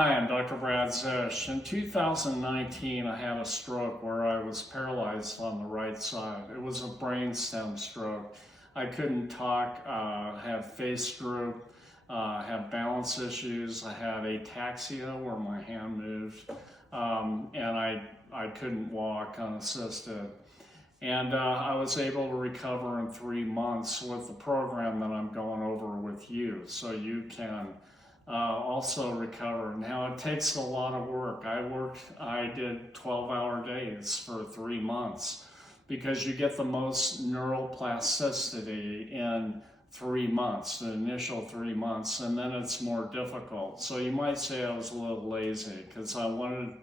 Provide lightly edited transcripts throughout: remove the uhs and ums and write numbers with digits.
Hi, I'm Dr. Brad Zish. In 2019, I had a stroke where I was paralyzed on the right side. It was a brainstem stroke. I couldn't talk, had face droop, had balance issues. I had ataxia where my hand moved, and I couldn't walk unassisted. And I was able to recover in 3 months with the program that I'm going over with you, so you can also recover. Now it takes a lot of work. I did 12-hour days for 3 months because you get the most neuroplasticity in 3 months, the initial 3 months, and then it's more difficult. So you might say I was a little lazy because I wanted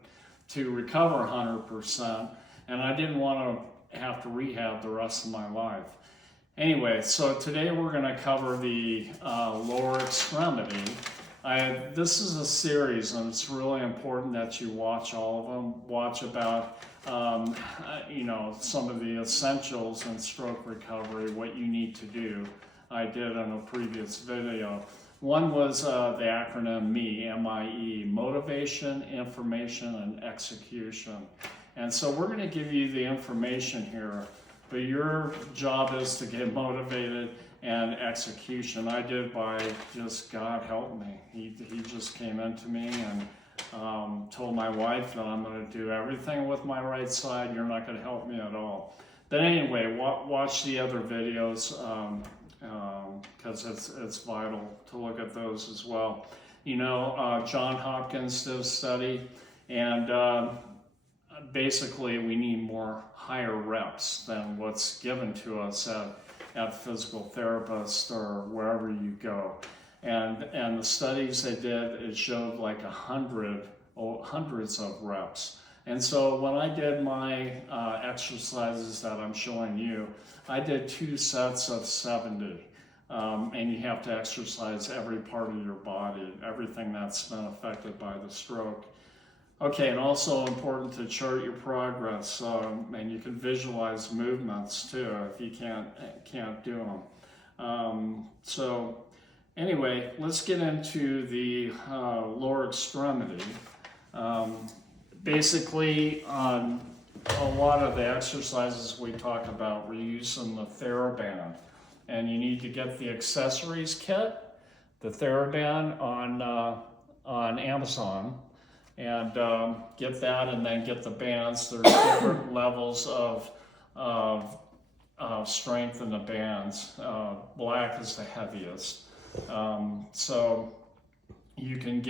to recover 100% and I didn't want to have to rehab the rest of my life. Anyway, so today we're going to cover the lower extremity. This is a series, and it's really important that you watch all of them. Watch about, some of the essentials in stroke recovery, what you need to do. I did in a previous video. One was the acronym MIE, M-I-E, Motivation, Information, and Execution. And so we're going to give you the information here, but your job is to get motivated and execution. I did by just God help me. He just came into me and told my wife that I'm going to do everything with my right side. You're not going to help me at all. But anyway, watch the other videos because it's vital to look at those as well. John Hopkins did a study, and basically we need more higher reps than what's given to us at physical therapist or wherever you go. And the studies they did, it showed like hundreds of reps. And so when I did my exercises that I'm showing you, I did 2 sets of 70. And you have to exercise every part of your body, everything that's been affected by the stroke. Okay, and also important to chart your progress, and you can visualize movements too if you can't do them. So anyway, let's get into the lower extremity. Basically, on a lot of the exercises we talk about, we're using the TheraBand, and you need to get the accessories kit, the TheraBand on Amazon. And get that, and then get the bands. There's different levels of strength in the bands. Black is the heaviest. So you can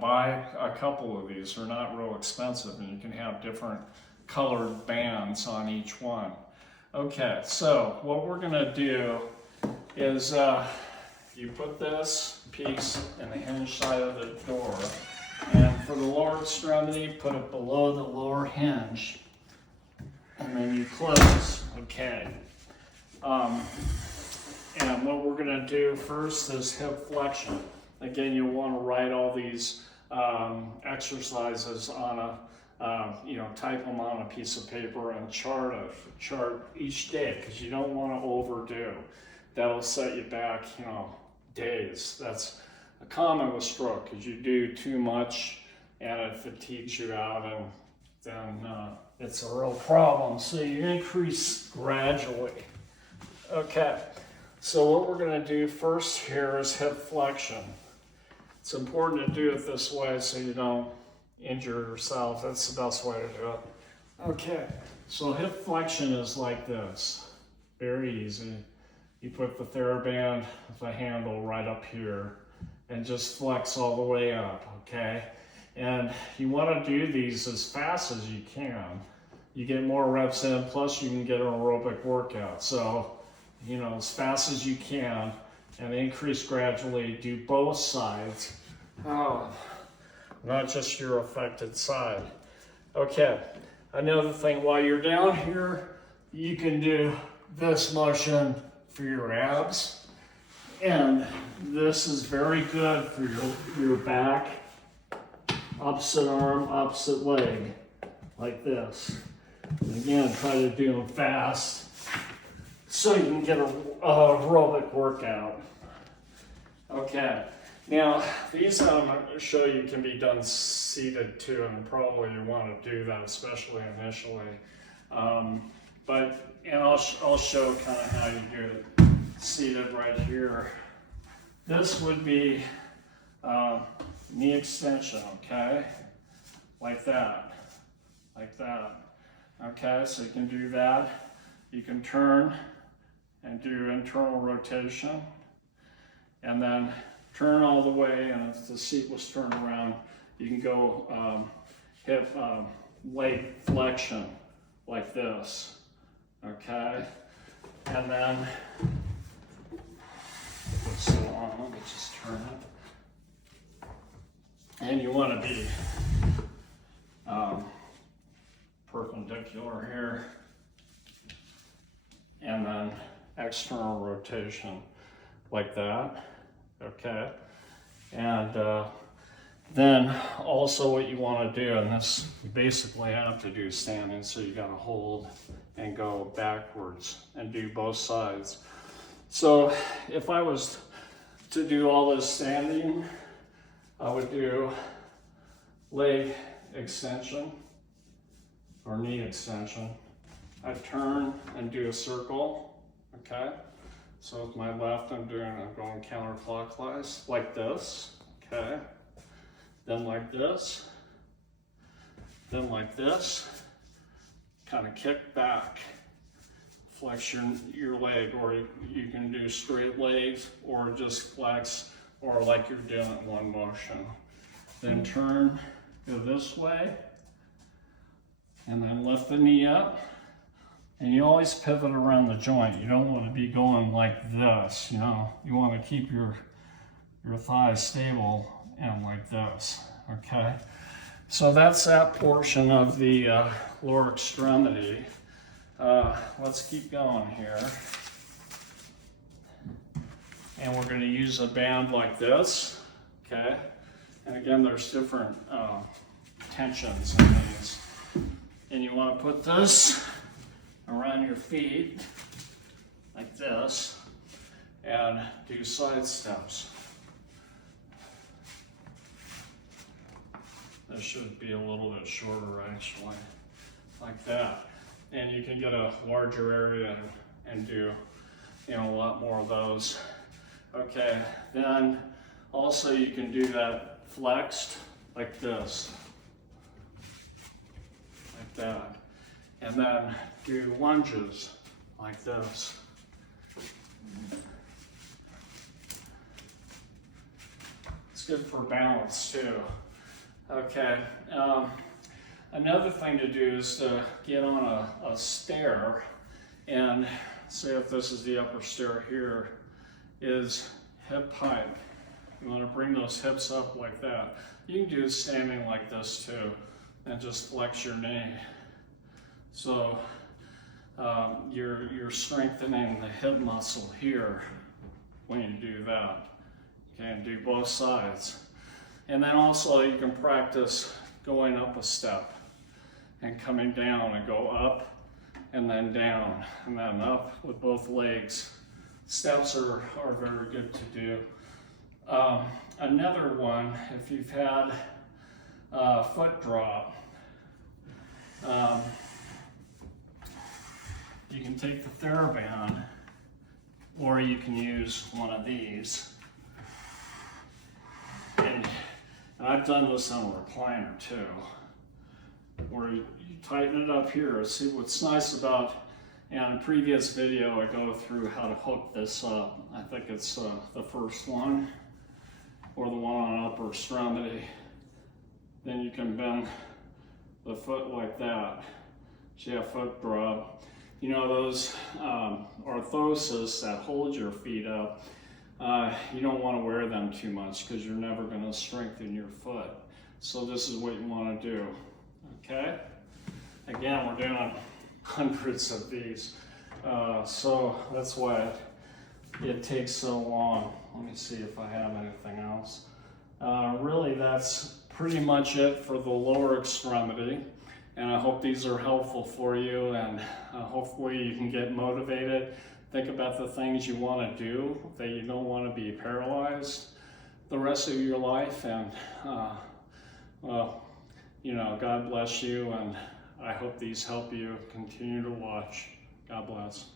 buy a couple of these. They're not real expensive, and you can have different colored bands on each one. Okay, so what we're gonna do is you put this piece in the hinge side of the door, and for the lower extremity, put it below the lower hinge, and then you close. Okay. And what we're going to do first is hip flexion. Again, you'll want to write all these exercises on type them on a piece of paper and chart each day, because you don't want to overdo. That'll set you back, days. That's common with stroke, because you do too much and it fatigues you out, and then it's a real problem. So you increase gradually. Okay, so what we're going to do first here is hip flexion. It's important to do it this way so you don't injure yourself. That's the best way to do it. Okay, so hip flexion is like this. Very easy. You put the TheraBand, the handle right up here, and just flex all the way up, okay? And you want to do these as fast as you can. You get more reps in, plus you can get an aerobic workout. So, as fast as you can, and increase gradually. Do both sides, not just your affected side. Okay, another thing, while you're down here, you can do this motion for your abs. And this is very good for your back, opposite arm, opposite leg, like this. And again, try to do them fast so you can get a aerobic workout. Okay, Now, these I'm going to show you can be done seated too, and probably you want to do that, especially initially. And I'll show kind of how you do it seated right here. This would be knee extension, okay? Like that, okay? So you can do that. You can turn and do internal rotation, and then turn all the way, and if the seat was turned around, you can go hip leg flexion like this, okay? And then, put so on, let me just turn it. And you want to be perpendicular here, and then external rotation like that, okay? And then also what you want to do, and this you basically have to do standing, so you got to hold and go backwards and do both sides. So if I was to do all this standing, I would do leg extension or knee extension. I'd turn and do a circle, okay? So with my left, I'm going counterclockwise, like this, okay? Then like this, then like this, kind of kick back, flex your leg, or you can do straight legs, or just flex, or like you're doing it in one motion. Then turn, go this way, and then lift the knee up. And you always pivot around the joint. You don't want to be going like this, you know. You want to keep your thighs stable and like this, okay? So that's that portion of the lower extremity. Let's keep going here. And we're going to use a band like this, okay? And again, there's different tensions in these. And you want to put this around your feet like this and do side steps. This should be a little bit shorter actually, like that. And you can get a larger area and do, you know, a lot more of those. Okay, then also you can do that flexed like this, like that. And then do lunges like this. It's good for balance too. Okay, another thing to do is to get on a stair, and say if this is the upper stair here, is hip hike. You want to bring those hips up like that. You can do standing like this too, and just flex your knee. So you're strengthening the hip muscle here when you do that. Okay, and do both sides. And then also you can practice going up a step and coming down, and go up and then down and then up with both legs. Steps are very good to do. Another one, if you've had foot drop, you can take the TheraBand, or you can use one of these. And I've done this on a recliner too, where you tighten it up here. See, what's nice about, in a previous video I go through how to hook this up. I think it's the first one, or the one on upper extremity. Then you can bend the foot like that. So you have foot drop. You know, those orthoses that hold your feet up, you don't want to wear them too much because you're never going to strengthen your foot. So this is what you want to do, okay? Again, we're doing hundreds of these, so that's why it takes so long. Let me see if I have anything else. Really, that's pretty much it for the lower extremity. And I hope these are helpful for you, and hopefully you can get motivated. Think about the things you want to do, that you don't want to be paralyzed. the rest of your life. And well, you know, God bless you, and I hope these help you. Continue to watch. God bless.